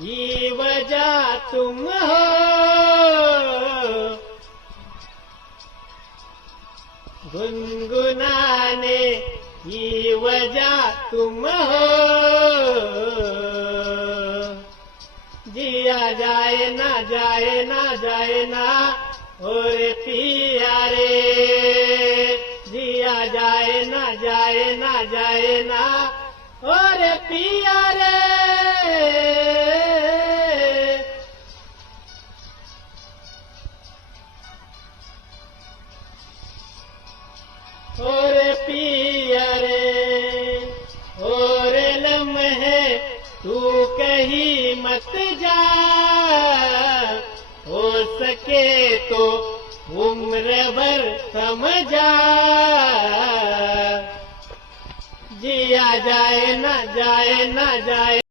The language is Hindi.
ये वजह तुम हो, गुनगुनाने ये वजह तुम हो। जिया जाए ना जाए ना जाए ना और पिया रे, जिया जाए ना जाए ना जाए ना और पिया रे। और पिया रे, और लम्हे तू कहीं मत जा, हो सके तो उम्र भर समझा। जिया जाए ना जाए ना जाए।